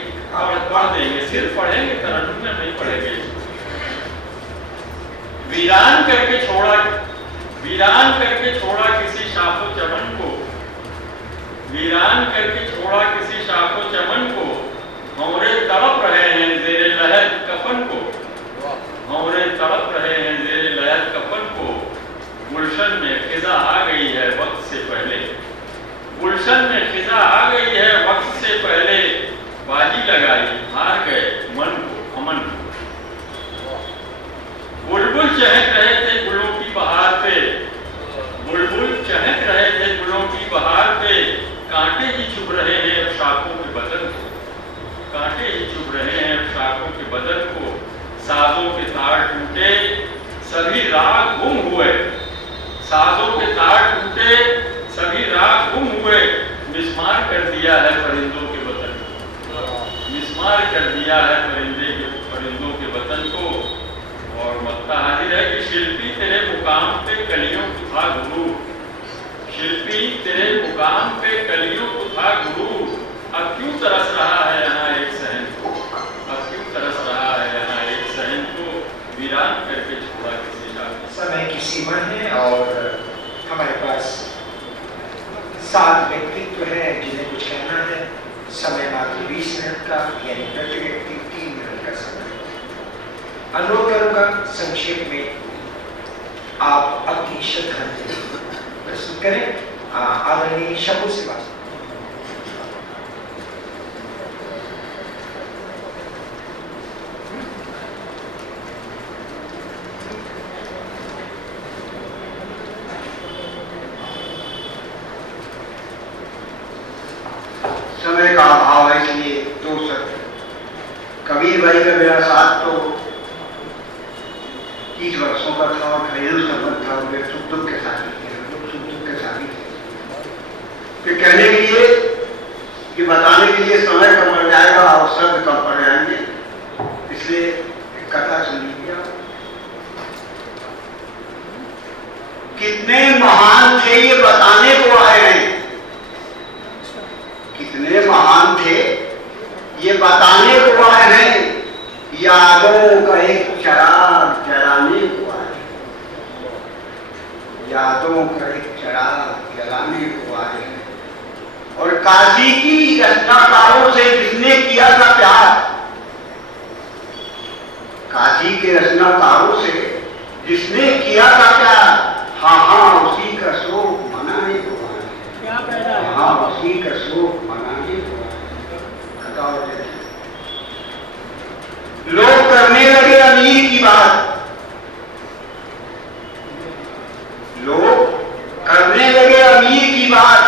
पढ़ देंगे, सिर्फ पढ़ेंगे, तरन्नुम में नहीं पढ़ेंगे। वीरान करके छोड़ा किसी शाखो चमन को, वीरान करके छोड़ा किसी शाखो चमन को, भंवरे तड़प रहे हैं ज़ेरे लहद कफन को, भंवरे तड़प रहे हैं ज़ेरे लहद कफन को। गुलशन में खिजा आ गई है वक्त से पहले, गुलशन में खिजा आ गई है वक्त से पहले, बाजी लगाई हार गए मन को अमन को। बुलबुल चहक रहे थे गुलों की बहार पे, बुलबुल चहक रहे थे गुलों की बहार पे, कांटे ही चुभ रहे हैं अब शाखों के बदन को, कांटे ही चुभ रहे हैं अब शाखों के बदन को। साजों के तार टूटे सभी राग गुम हुए, साजों के तार टूटे सभी राग गुम हुए, मिस्मार कर दिया है परिंदों के वतन को, मिस्मार कर दिया है परिंदों के वतन को। और मत्ता हाजिर है कि शिल्पी तेरे मुकाम पे कलियों को था गुरु, शिल्पी तेरे मुकाम पे कलियों को था गुरु। अब क्यों तरस रहा है यहाँ एक सहन को, अब क्यों तरस रहा है यहाँ एक सहन को, वीरान करके छोड़ा किसी शाखो। समय की सीमा है और हमारे पास 7 व्यक्तित्व है जिन्हें कुछ कहना है। समय मात्र 20 मिनट का, यानी प्रति व्यक्ति 3 मिनट का समय। अनुरोध करूंगा संक्षेप में आप अपनी श्रद्धांजलि प्रस्तुत करें। आदरणीय शंभू श्रीवास्तव। समय का अभाव है, इसलिए 2 शब्द। कबीर भाई का मेरा साथ तो 30 वर्षों का था और घरेलू संबंध था, वे सुख दुख के साथी थे, हम लोग सुख दुख के साथी थे। फिर कहने के लिए कि बताने के लिए समय कम पड़ जाएगा और शब्द कम पड़ जाएंगे, इसलिए कथा सुन लीजिए। कितने महान थे ये बताने को आए हैं, कितने महान थे ये बताने को आए हैं। यादों का एक चिराग जलाने को आए, यादों का एक चिराग जलाने को आए हैं। और काशी की रचनाकारों से जिसने किया था प्यार, काशी के रचनाकारों से जिसने किया था प्यार, हाँ उसी का शोक मनाने को आए, हाँ उसी का शोक मनाने को आए। लोग करने लगे अमीर की बात, लोग करने लगे अमीर की बात,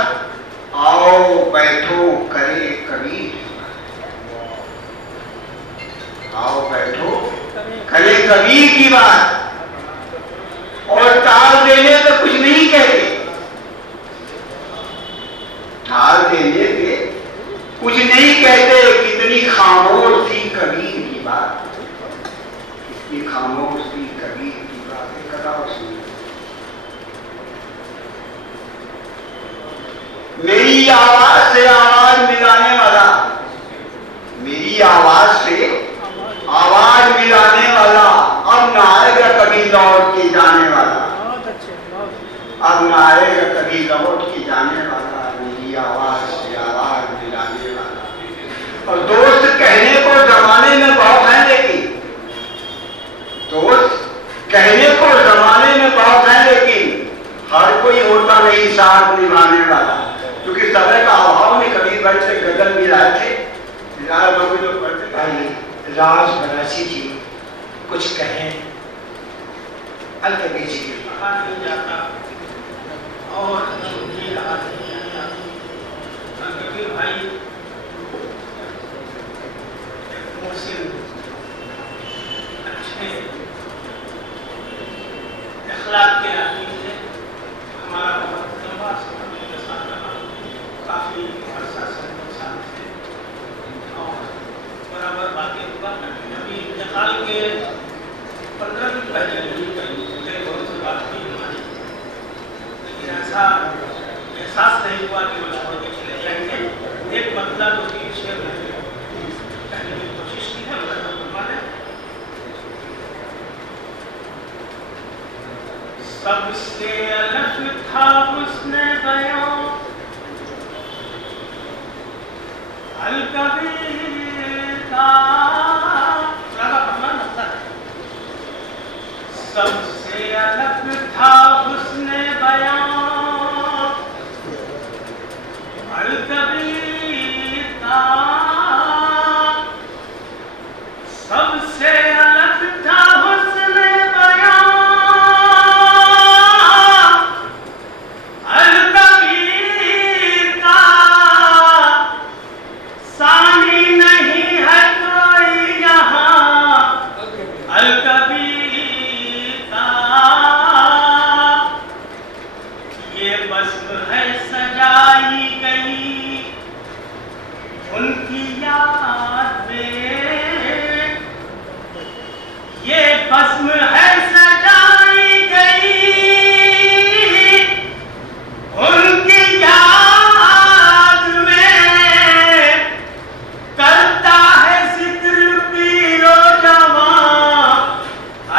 आओ बैठो करे कबीर की बात, आओ बैठो करे कबीर की बात। और टाल देने तो कुछ नहीं कहते, टाल देने के कुछ नहीं कहते। कितनी खामोश थी कबीर की बात, कितनी खामोश थी कबीर की बात। एक कथा सुनिए। मेरी आवाज से आवाज मिलाने वाला, मेरी आवाज से आवाज मिलाने वाला, अब न आएगा कभी लौट के जाने वाला, अब न आएगा कभी लौट के जाने वाला, मेरी आवाज से आवाज मिलाने वाला। और दोस्त कहने को जमाने में बहुत है, लेकिन दोस्त कहने को जमाने में बहुत है, लेकिन हर कोई होता नहीं साथ निभाने वाला। क्योंकि समय का अभाव में कबीर भाई से गजल भी लाए थे, भाई राज बनासी जी कुछ कहें। अलकबीर जी जाता और कबीर भाई मुहसिन अच्छे अखलाक के आदमी थे। हमारा बहुत लंबा समय उनके साथ रहा, काफी अर्सा साथ थे और बराबर बातें हुआ करती। अभी इंतकाल के 15 दिन पहले मुझे बहुत सी बात नहीं हमारी, लेकिन ऐसा एहसास नहीं हुआ कि वो छोड़ के चले जाएंगे। एक मतलब तो तीन शेर कहने की कोशिश की है, सबसे अलग था उसने बयां, अलकबीर का सबसे अलग था उसने बयां, अलकबीर का सबसे अलग था उसने बयां, अलकबीर का सानी नहीं है कोई यहाँ, अलकबीर का ये बज़्म है सजाई गई उनकी याद में, ये बज़्म है सजाई गई उनकी याद में, करता है जिक्र पीरो जवां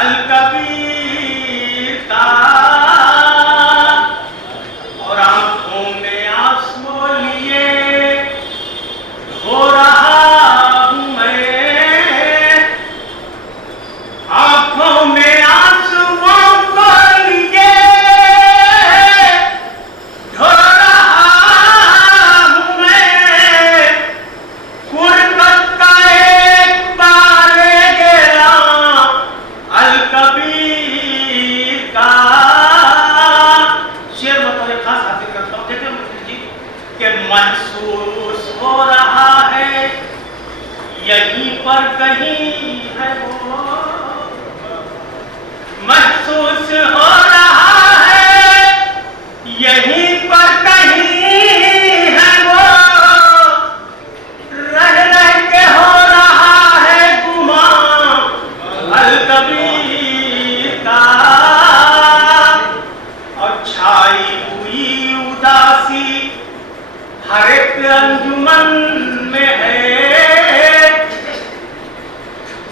अलकबीर का, और आंखों में आंसू लिए हो रहा हूं मैं, आंखों में आंसुओं को लिए हो रहा हूं मैं, गुरबत का एक बार गिरा अलकबीर का। शेर बतौर खास हासिल करता हूं, देखिए मुझे जी कि महसूस हो रहा है यहीं पर कहीं है वो, महसूस हो रहा है यहीं पर कहीं है वो, रह रह के हो रहा है गुमां अलकबीर का, और छाई हुई उदासी हर एक अंजुमन में है,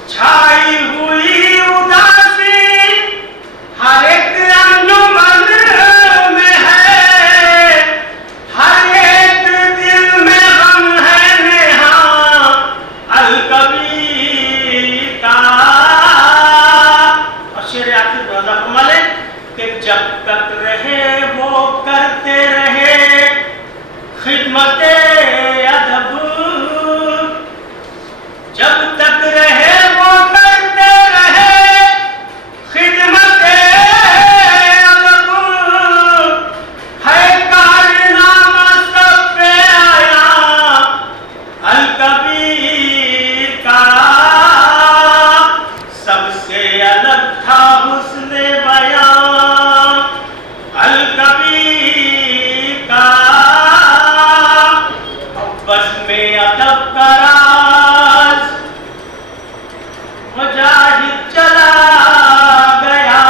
छाई हुई उदासी हर एक अंजुमन में है, हर एक दिल में गम है नेहा अलकबीर का। और शेर आखिर बड़ा कमाल है कि जब तक रहे वो करते रहे खिदमते अदब, जब तक रहे वो करते रहे खिदमते अदब, है कारनामा सब पे आया अलकबीर का, सबसे अलग था उसने बयां अलकबीर का, बस में अदब का राज मुजाहिद चला गया,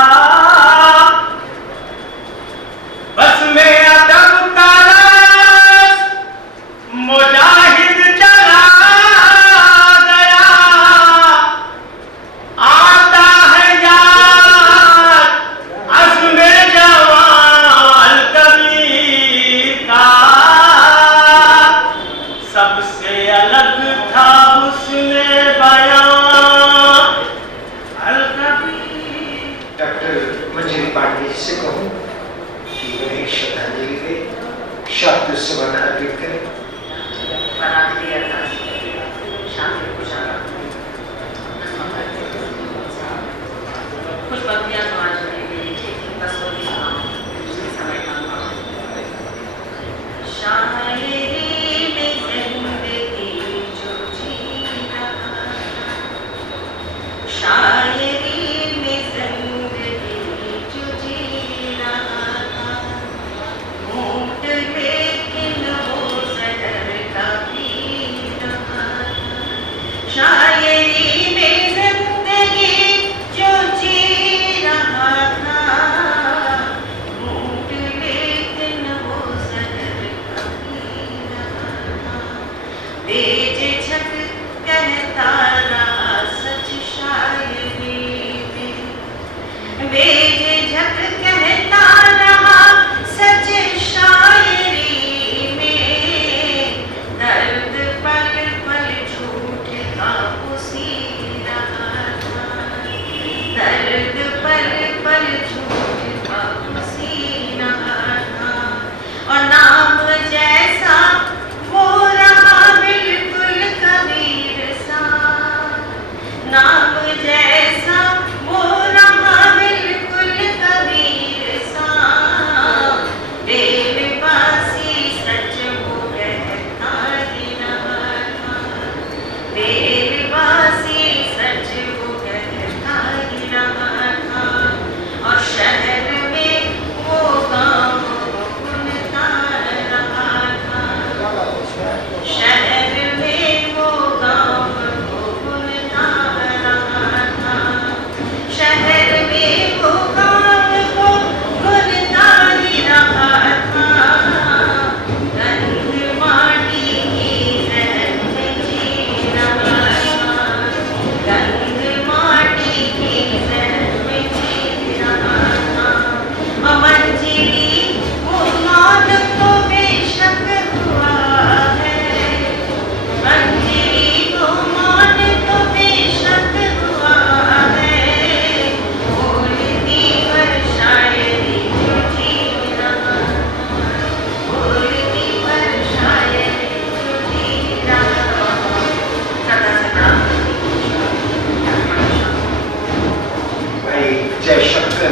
बस में अदब का राज मुजाहिद चला गया, आता है याद अज़्म जवां अलकबीर का, सबसे अलग था उसने बयां अलकबीर। डॉक्टर मंजिल पांडे से कहूँ कि उन्हें श्रद्धांजलि दे, शब्द सुबह अर्पित करें। बरादरी अरदास शामिल गुजारा कुछ पंक्तियां समाज में लिखी थी, बस वो भी सुनाऊं, उसके समय का शायरी में जिंदगी जो जी रहा, शायरी में जिंदगी जो जी रहा, घूंट लेकिन वो ज़हर का पी रहा, शायरी में जिंदगी जो जी रहा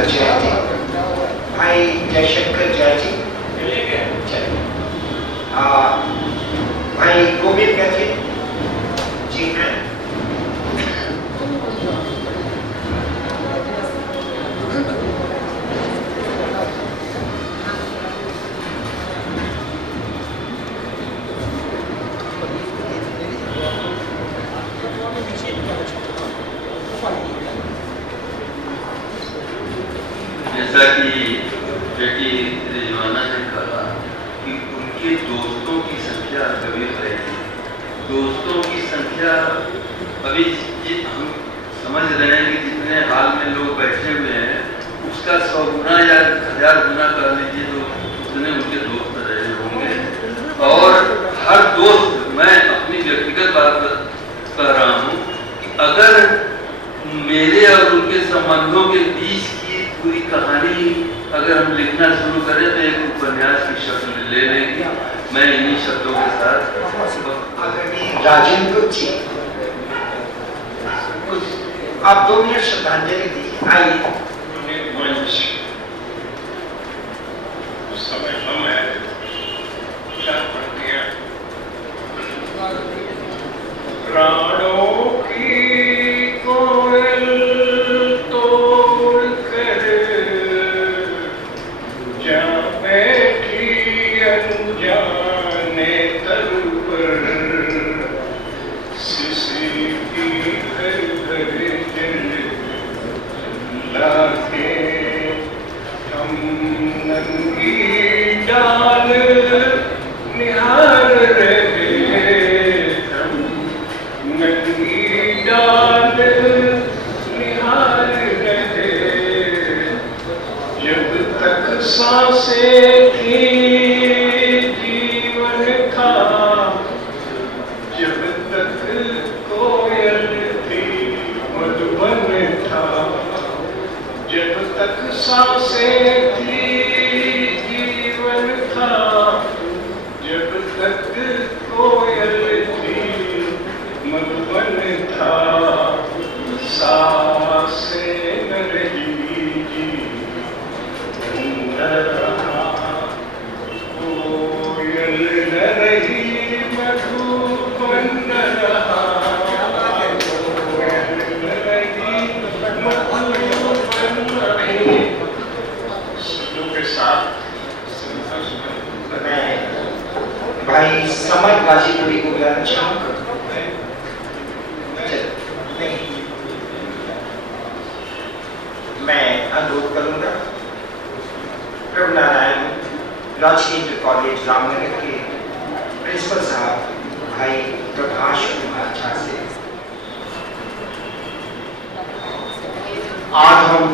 जयशंकर जय जी, भाई जयशंकर जय जी, चलिए। भाई गोविंद गंज जी हैं। जैसा कि बेटी रिजवाना ने कहा कि उनके दोस्तों की संख्या कभी रहेगी, दोस्तों की संख्या अभी हम समझ रहे हैं कि जितने हाल में लोग बैठे हुए हैं उसका 100 गुना या 1000 गुना कर लीजिए तो उतने उनके दोस्त रहे होंगे। और हर दोस्त, मैं अपनी व्यक्तिगत बात कर रहा हूँ कि अगर मेरे और उनके संबंधों के बीच की पूरी कहानी अगर हम लिखना शुरू करें तो एक उपन्यास की शक्ल ले लेगी। मैं इन्हीं शब्दों के साथ राजेंद्र जी आप 2 मिनट श्रद्धांजलि दी। आइए। उस समय हम है क्या पढ़ दिया, प्राणों की कोयल तोड़ कर जा बैठी अनजाने तर पर, सिसी की घर घर जल लाके हम नंगी डाल निहार रहे, हम नंगी डाल निहार रहे, जब तक सांसें थी जीवन था, जब तक कोयल थी मधुबन था, जब तक सांसें थी जीवन था, जब तक कोयल थी मधुबन था, सांसें न रही जीवन न रहा, कोयल न रही मधुबन न रहा, कोयल न रही मधुबन न रही। शब्दों के साथ मैं भाई समर गाजीपुरी को बुलाना चाहूंगा। मैं अनुरोध करूंगा प्रभु नारायण राजकीय कॉलेज रामनगर के प्रिंसिपल साहब भाई प्रभाष कुमार झा से आज हम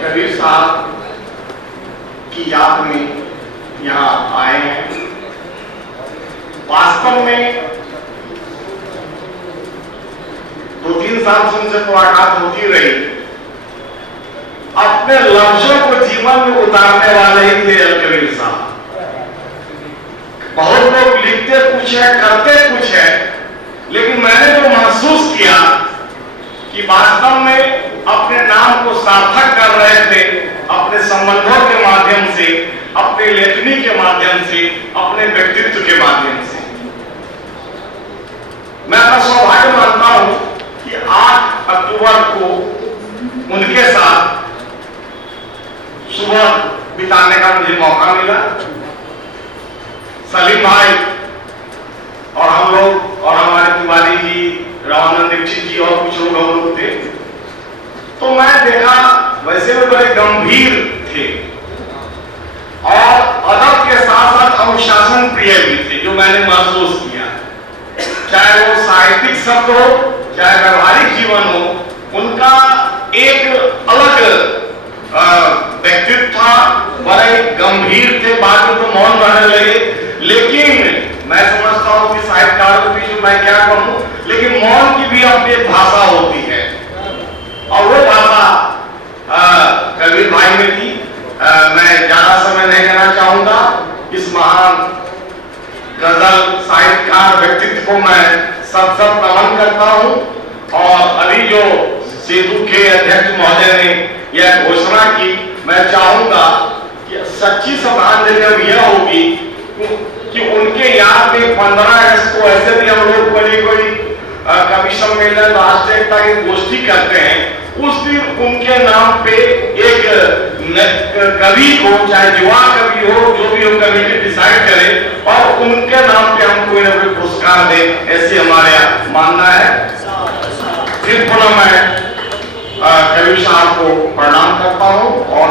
कबीर साहब की याद में यहाँ आए हैं। वास्तव में 2-3 साल से उनसे मुलाकात होती रही। अपने लफ्जों को जीवन में उतारने वाले ही थे कबीर साहब। बहुत लोग लिखते कुछ है, करते कुछ है, लेकिन मैंने जो महसूस किया कि वास्तव में अपने नाम को सार्थक कर रहे थे अपने संबंधों के माध्यम से, अपने लेखनी के माध्यम से, अपने व्यक्तित्व के माध्यम से। मैं अपना सौभाग्य मानता हूं कि 8 अक्टूबर को उनके साथ सुबह बिताने का मुझे मौका मिला। सलीम भाई और हम लोग और हमारे तिवारी जी, रामानंद दीक्षित जी और कुछ लोग थे। तो मैं देखा वैसे वो बड़े गंभीर थे और अदब के साथ साथ अनुशासन प्रिय भी थे, जो मैंने महसूस किया। चाहे वो साहित्यिक शब्द हो, चाहे व्यवहारिक जीवन हो, उनका एक अलग व्यक्तित्व था। बड़े गंभीर थे, बाद में तो मौन रहने लगे, लेकिन मैं समझता हूं कि साहित्यकारों के बीच में मैं क्या कहूं, लेकिन मौन की भी अपनी एक भाषा होती है और वो भाषा कबीर भाई में थी। मैं ज्यादा समय नहीं लेना चाहूंगा। इस महान गजल साहित्यकार व्यक्तित्व को मैं सब नमन करता हूं। और अभी जो सेतु अध्यक्ष महोदय ने यह घोषणा की, मैं चाहूंगा कि सच्ची श्रद्धांजलि अब यह होगी कि उनके याद में 15 अगस्त को ऐसे भी हम लोग कोई कवि सम्मेलन, राष्ट्रीय एकता की गोष्ठी करते हैं, उस दिन उनके नाम पे एक कवि को, चाहे युवा कवि हो, जो भी हो, कमेटी डिसाइड करे और उनके नाम पे हम कोई ना कोई पुरस्कार दे, ऐसे हमारा मानना है। फिर पुनः मैं कवि साहब को प्रणाम करता हूँ और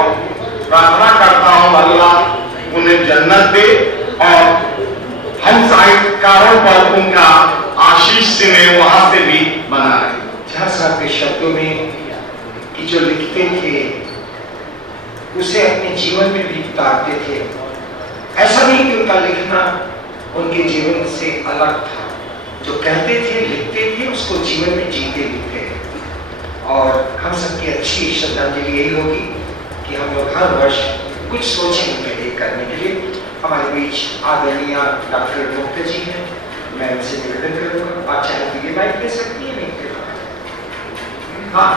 प्रार्थना करता हूँ अल्लाह उन्हें जन्नत दे और हम साहित्यकारों पर उनका आशीष से वहां से भी बना रहे। झा साहब के शब्दों में कि जो लिखते थे उसे अपने जीवन में भी उतारते थे। ऐसा नहीं कि उनका लिखना उनके जीवन से अलग था, जो कहते थे, लिखते थे, उसको जीवन में जीते भी थे। और हम सबकी अच्छी श्रद्धांजलि यही होगी कि हम लोग हर वर्ष कुछ सोचें उनके लिए करने के लिए। हमारे बीच आदरणीय डॉक्टर मुक्ता जी हैं, मैं उनसे निवेदन करूंगा, आप चाहे तो ये माइक दे सकती है, नहीं दे हाँ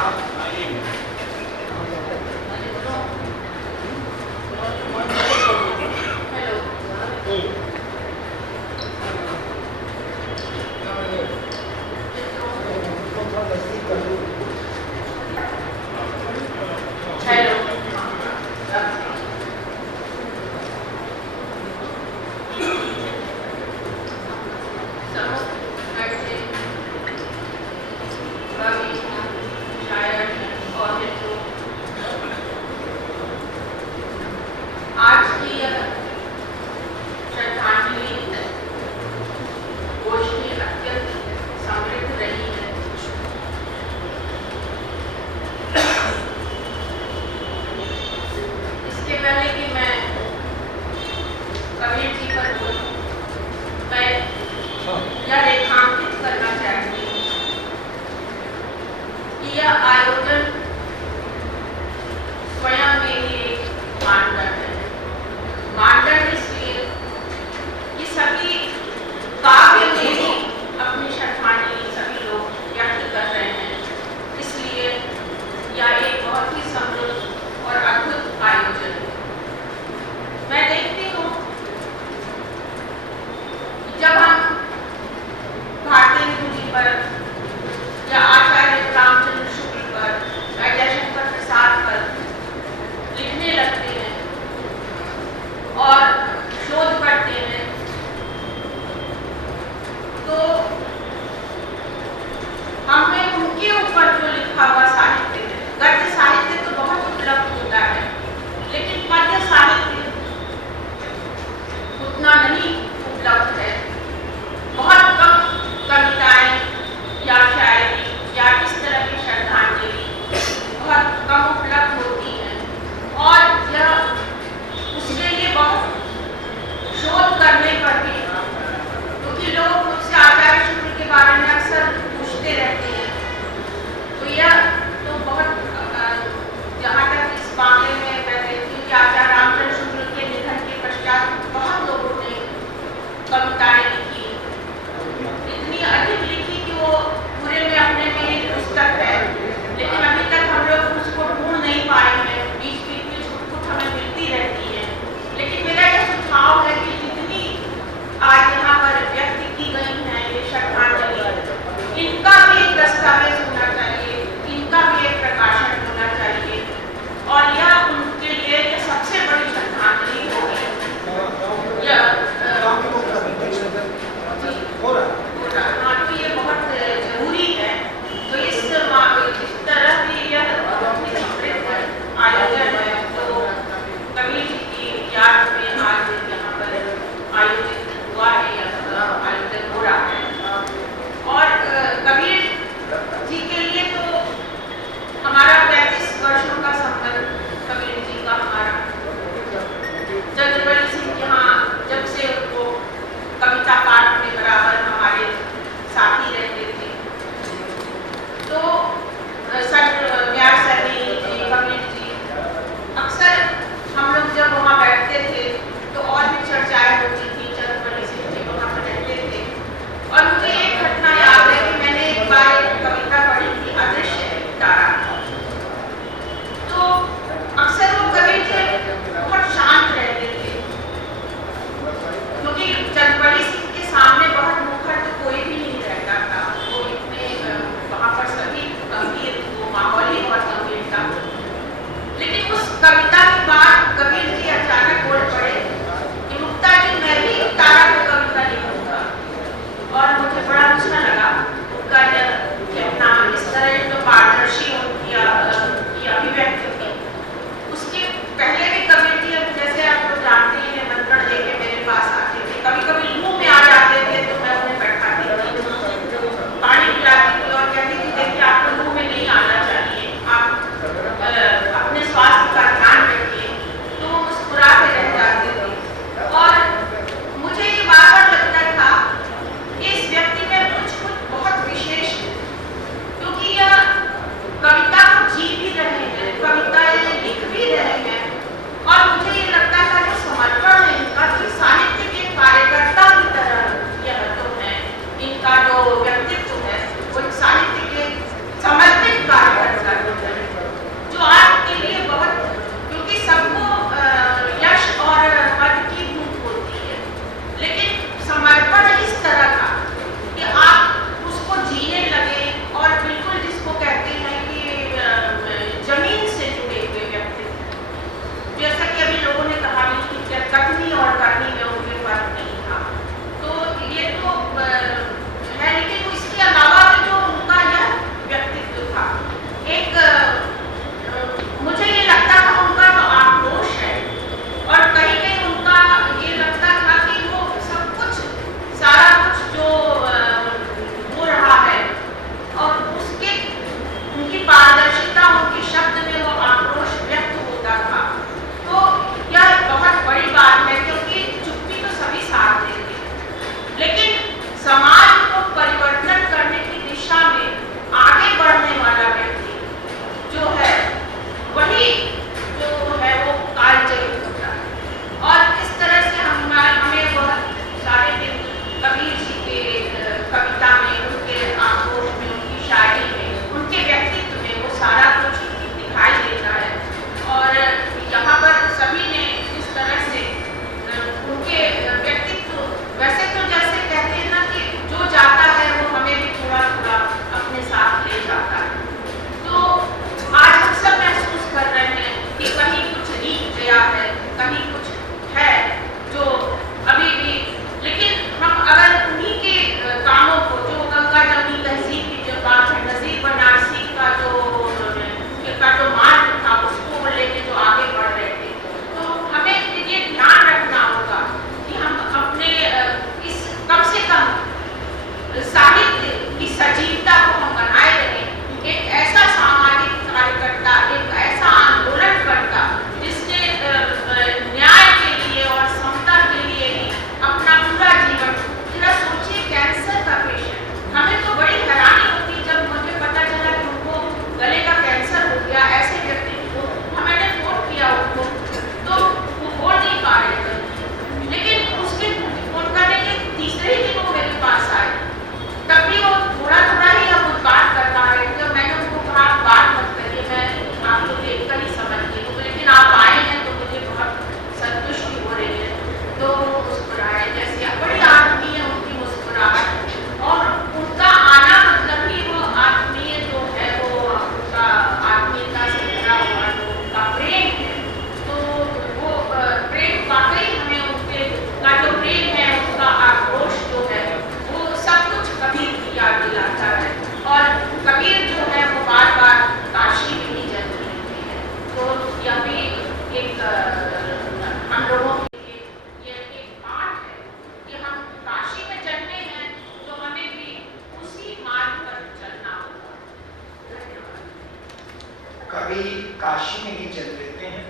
कवि काशी में ही जन्म लेते हैं।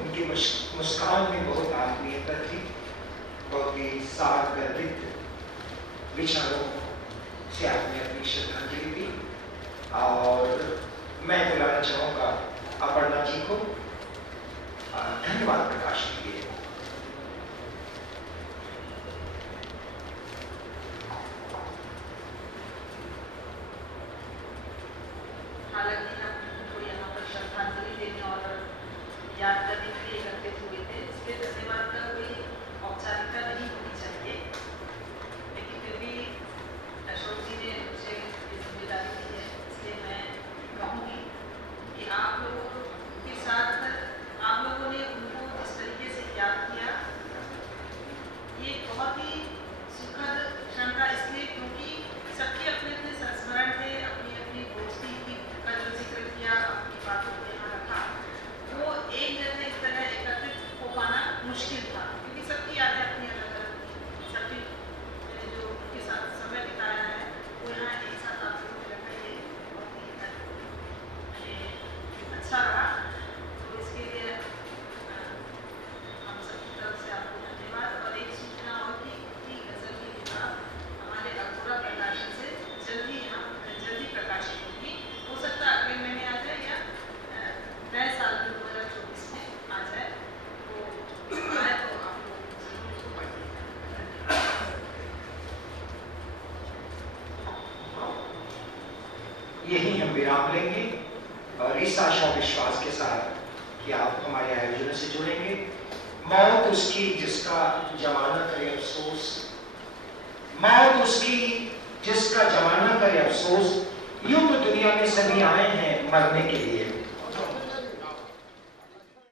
उनकी मुस्कान में बहुत आत्मीयता थी, बहुत ही सार गर्भित विचारों से आपने अपनी श्रद्धांजलि दी। और मैं बुलाना चाहूँगा अपर्णा जी को धन्यवाद प्रकाश के लिए। हालांकि हम उनको यहाँ पर श्रद्धांजलि देने और याद करने के लिए एकत्रित हुए थे, इसलिए धन्यवाद का कोई औपचारिकता नहीं होनी चाहिए, लेकिन फिर भी अशोक जी ने मुझे ये जिम्मेदारी दी है, इसलिए मैं कहूँगी कि आप लोगों के साथ आप लोगों ने उनको जिस तरीके से याद किया, ये बहुत ही सुखद क्षण था। इसलिए क्योंकि सबके अपने अपने संस्मरण थे, अपनी अपनी दोस्ती का जो जिक्र किया, अपनी बातों को यहाँ रखा, वो एक जगह इस तरह एकत्रित हो पाना मुश्किल था, क्योंकि सबकी यादें अपनी अलग अलग थी। सबकी जो उनके साथ समय बिताया है वो यहाँ एक साथ आप लोगों ने रखा, ये बहुत ही अच्छा रहा। तो इसके लिए हम सबकी तरफ से आपको धन्यवाद। और एक सूचना और की गजल की किताब हमारे अधूरा प्रकाशन से जल्दी प्रकाशित होगी। हो सकता है अगले महीने आ जाए या नए साल 2024 में आ जाए, तो आए तो आप लोग जरूर इसको पढ़िए। यही हम विराम लेंगे और इस आशा विश्वास के साथ कि आप हमारे आयोजन से जुड़ेंगे। मौत उसकी जिसका जमाना करे अफसोस, मौत उसकी जिसका जमाना करे अफसोस, यूं तो दुनिया में सभी आए हैं मरने के लिए,